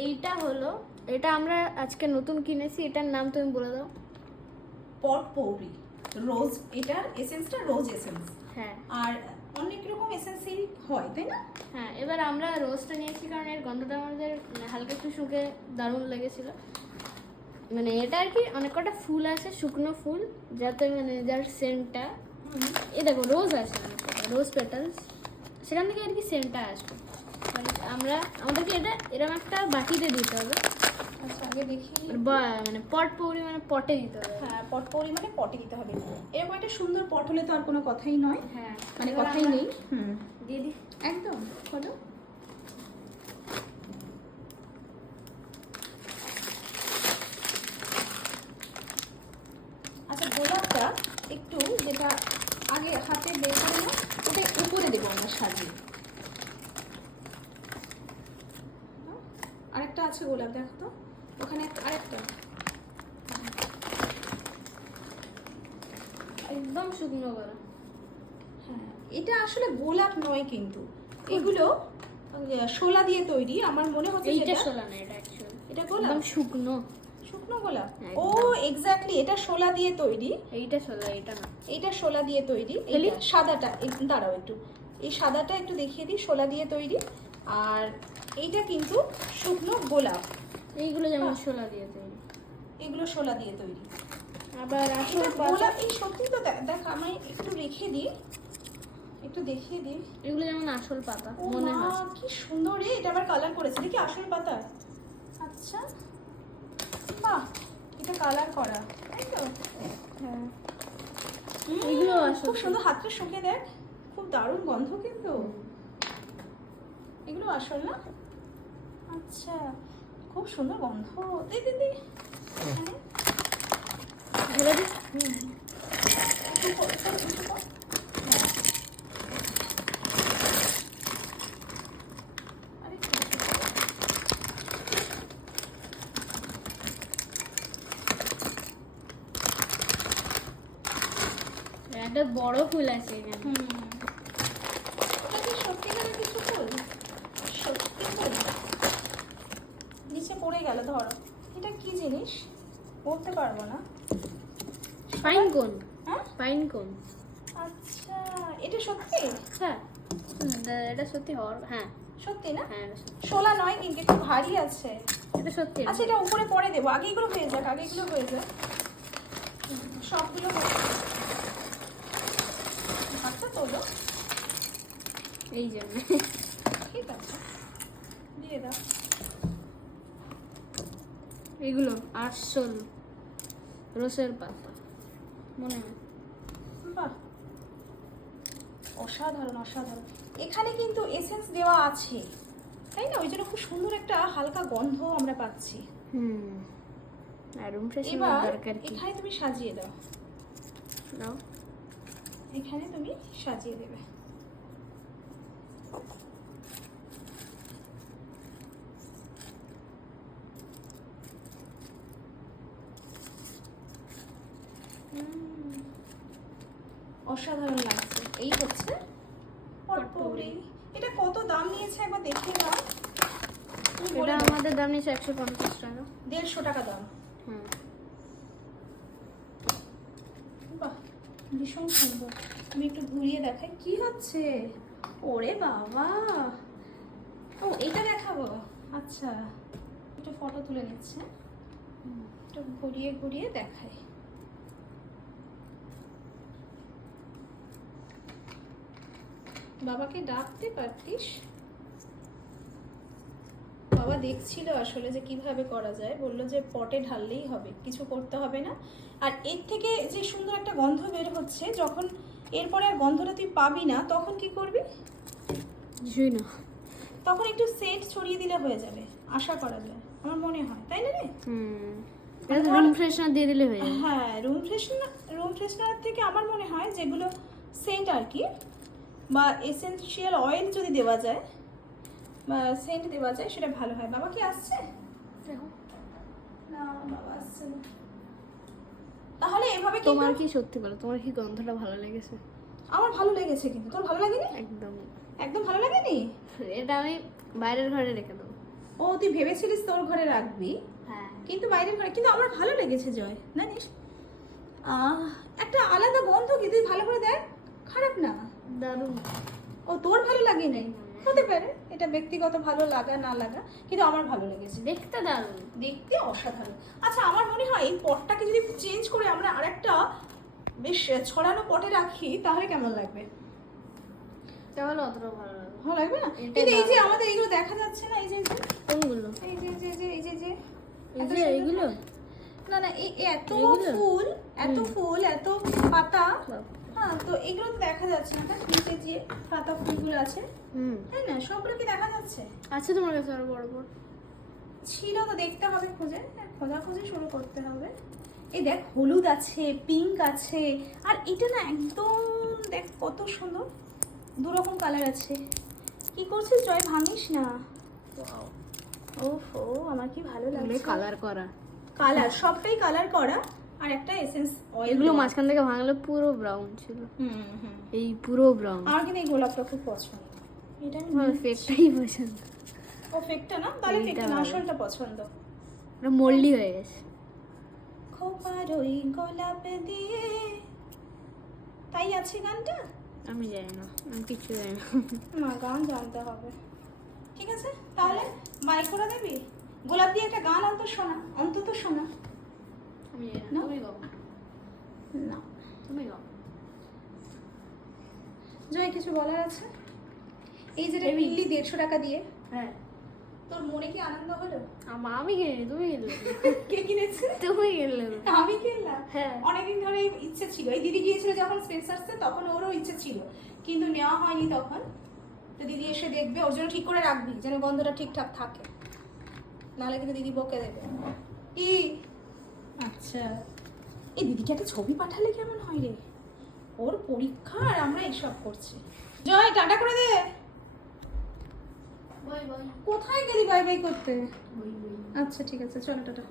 এইটা হলো, এটা আমরা আজকে নতুন কিনেছি, এটার নাম তুমি বলে দাও। পটপৌরি রোজ, এটার এসেন্সটা রোজ এসেন্স। হ্যাঁ আর অনেক রকম এসেন্সই হয়, তাই না? হ্যাঁ, এবার আমরা রোজটা নিয়েছি কারণ এর গন্ধটা আমাদের হালকা একটু শুকে দারুণ লেগেছিল। মানে এটা আর কি অনেক কটা ফুল আছে, শুকনো ফুল, যাতে মানে যার সেন্টটা, এই দেখো রোজ আছে অনেক কটা, রোজ পেটালস, সেখান থেকে আর কি সেন্টটা আসবে। মানে আমাদেরকে এটা এরকম একটা বাটিতে দিতে হবে। আচ্ছা, আগে দেখি। মানে পট পৌরি মানে পটে দিতে হবে। হ্যাঁ, পটপৌরি মানে পটে দিতে হবে। এরকম একটা সুন্দর পট হলে তো আর কোনো কথাই নয়। হ্যাঁ, মানে এবার কথাই আমরা নেই। দিয়ে দিই। একদম হলো। আচ্ছা, গোলাপটা একটু যেটা আগে হাতে বের করে নাও, ওটা উপরে দেবো আমরা সাজিয়ে। আরেকটা আছে গোলাপ, দেখো তো ওখানে আরেকটা। একদম শুকনো করা। হ্যাঁ, এটা আসলে গোলাপ নয় কিন্তু, এগুলো শোলা দিয়ে তৈরি। আমার মনে হচ্ছে এইটা যেটা শোলা না, এটা অ্যাকচুয়ালি এটা গোলাপ, একদম শুকনো। শুকনো গোলাপ। একদম। ও এক্স্যাক্টলি, এটা শোলা দিয়ে তৈরি। এইটা শোলা, এটা না। এইটা শোলা দিয়ে তৈরি। খেলি? এইটা সাদাটা দাঁড়াও একটু, এই সাদাটা একটু দেখিয়ে দিই, শোলা দিয়ে তৈরি। আর এইটা কিন্তু শুকনো গোলাপ, এইগুলো যেমন শোলা দিয়ে তৈরি। এগুলো শোলা দিয়ে তৈরি। আবার আসল এটা গোলাপ, এই সত্যি তো দেখ, আমি একটু রেখে দিই, একটু দেখিয়ে দিই। এগুলো যেমন আসল পাতা ও মনে মা, হয়। কি সুন্দর রে! এটা আবার কালার করেছে, দেখি আসল পাতা। আচ্ছা, বাহ, এটা কালার করা, তাই তো? হ্যাঁ, হুম, এগুলো আসল। খুব সুন্দর, হাতটা শুকে দেখ, খুব দারুণ গন্ধ কিন্তু। এগুলো আসল না? আচ্ছা, খুব সুন্দর গন্ধ। দে দে দে, এখানে। ঢেলে দিই। একটু কর, একটু কর। হ্যাঁ। আরেকটু একটু কর। একটা বড় ফুল আছে এখানে। ওটা কি সত্যিকারের কিছু ফুল? সত্যি ফুল? নিচে পড়ে গেল, ধরো। এটা কি জিনিস বলতে পারবো না। পাইন কোন। হ্যাঁ, পাইন কোন। আচ্ছা, এটা সত্যি? হ্যাঁ, এটা সত্যি হওয়ার, হ্যাঁ সত্যি না? হ্যাঁ এটা সত্যি। শোলা নয় কিন্তু, একটু ভারী আছে। এটা সত্যি। আচ্ছা, এটা উপরে পরে দেবো, আগে এগুলো হয়ে যাক, আগে এগুলো হয়ে যাক, সবগুলো হয়ে যাক। আচ্ছা, তোলো। এই জন্য ঠিক আছে, দিয়ে দাও। এগুলো আসল রোসের পাতা মনে হয়। বাহ, অসাধারণ অসাধারণ। এখানে কিন্তু এসেন্স দেওয়া আছে, তাই না? ওই জন্য খুব সুন্দর একটা হালকা গন্ধ আমরা পাচ্ছি। আর রুম ফ্রেশনার এবার দরকার কি? এখানে তুমি সাজিয়ে দাও, নাও। এখানে তুমি সাজিয়ে দেবে। অসাধারণ লাগছে। এই হচ্ছে পটপৌরি। এটা কত দাম নিয়েছে একবার দেখিয়ে দাও। তুমি বলে এটা দাও। আমাদের দাম নিয়েছে 150 টাকা। 150 টাকা দাম। হুম, বাহ, ভীষণ সুন্দর। আমি একটু ঘুরিয়ে দেখাই কি হচ্ছে। ওরে বাবা, ও এটা দেখাবো। আচ্ছা, একটু ফটো তুলে নিচ্ছে, একটু ঘুরিয়ে ঘুরিয়ে দেখাই। বাবাকে ডাকতে পারতিস। বাবা দেখছিল আসলে যে কিভাবে করা যায়, বললো যে পটে ঢাললেই হবে, কিছু করতে হবে না। আর এর থেকে যে সুন্দর একটা গন্ধ বের হচ্ছে, যখন এরপরে আর গন্ধটা তুই পাবি না, তখন কি করবি? কিছুই না। তখন একটু সেন্ট ছড়িয়ে দিলে হয়ে যাবে, আশা করা যায়, আমার মনে হয়, তাই না রে? এটা রুম ফ্রেশনার দিয়ে দিলে হয়ে যাবে। হ্যাঁ, রুম ফ্রেশনার থেকে আমার মনে হয় যেগুলো সেন্ট আর কি, বা এসেনশিয়াল অয়েল যদি দেওয়া যায় বা সেন্ট দেওয়া যায়, সেটা ভালো হয়। বাবা কি আসছে? দেখো, না, বাবা আসছে না। তাহলে এভাবে তোমার কিন্তু কি সত্যি বলো, তোমার কি গন্ধটা ভালো লেগেছে? আমার ভালো লেগেছে, কিন্তু তোর ভালো লাগেনি? একদম। একদম ভালো লাগেনি? এটা আমি বাইরের ঘরে রেখে দেবো। ও ও তুই ভেবেছিলিস তোর ঘরে রাখবি, হ্যাঁ কিন্তু বাইরের ঘরে, কিন্তু আমার ভালো লেগেছে জয়, জানিস একটা আলাদা গন্ধ কি, তুই ভালো করে দেখ, খারাপ না। দারুণ। ও তোর ভালো লাগে নাই, হতে পারে, এটা ব্যক্তিগত ভালো লাগা না লাগা, কিন্তু আমার ভালো লেগেছে, দেখতে দারুণ। দেখতে অসাধারণ। আচ্ছা আমার মনে হয় এই পটটাকে যদি চেঞ্জ করে আমরা আরেকটা বেশ ছড়ানো পটে রাখি তাহলে কেমন লাগবে? তাহলে অতটা ভালো লাগে। ভালো লাগবে না? এটাই কিন্তু এই যে ভালো। আমাদের এইগুলো দেখা যাচ্ছে না, এই যে কোনগুলো? এই যে যে যে এই যে যে এই এত যে সুন্দর- এইগুলো? না না এই এত এইগুলো? ফুল, এত হুম। ফুল, এত পাতা, বাহ। হ্যাঁ তো এগুলো তো দেখা যাচ্ছে না, নিচে যে পাতা ফুলগুলো আছে, হুম। তাই না, সবগুলো কি দেখা যাচ্ছে? আছে তোমার কাছে আরো বড় বড়? ছিল তো, দেখতে হবে খুঁজে, খোঁজাখুঁজি শুরু করতে হবে। এই দেখ হলুদ আছে, পিঙ্ক আছে, আর এটা না একদম দেখ কত সুন্দর, দু রকম কালার আছে। কি করছিস জয়, ভাঙিস না। ওয়াও। ওহো আমার কি ভালো এগুলো লাগছে। কালার করা। কালার সবটাই কালার করা, আর একটা এসেন্স অয়েল। এগুলো মাঝখান থেকে ভাঙলে পুরো ব্রাউন ছিল। হুম হুম। এই পুরো ব্রাউন। আমার কিন্তু এই গোলাপটা খুব পছন্দ, এটা আমি আমার ফেকটাই পছন্দ। ও ফেকটা না, তাহলে এইটা ফেকটা না, ভালো। আসলটা পছন্দ। ওটা মোল্ডি হয়ে গেছে। খোপার ওই গোলাপ দিয়ে, তাই আছে গানটা? আমি জানি না, আমি কিছু জানি না। না গান জানতে হবে। ঠিক আছে তাহলে বাই করে দিবি, গোলাপ দিয়ে একটা গান অন্তত শোনা, অন্তত শোনা। আমি জানি না? না, তুমি গাও। না তুমি গাও। জয় কিছু বলার আছে? এই যে হেবি। কিনলি 150 টাকা দিয়ে, হ্যাঁ। তোর মনে কি আনন্দ হলো? আমি কিনি, তুমি কিনলে। কে কিনেছে? তুমি কিনলে। আমি কিনলাম। হ্যাঁ। অনেকদিন ধরে ইচ্ছে ছিল, এই দিদি গিয়েছিল যখন স্পেন্সার্সে তখন ওরও ইচ্ছে ছিল, কিন্তু নেওয়া হয়নি তখন। তো দিদি এসে দেখবে, ওর জন্য ঠিক করে রাখবি যেন গন্ধটা ঠিকঠাক থাকে, নাহলে কিন্তু দিদি বকে দেবে। কি আচ্ছা, এই দিদিকে একটা ছবি পাঠালে কেমন হয় রে, ওর পরীক্ষা আর আমরা এইসব করছি। জয় টাটা করে দে। Bye bye. কোথায় গেলি বাই বাই করতে? Bye bye. আচ্ছা ঠিক আছে, চলো টাটা।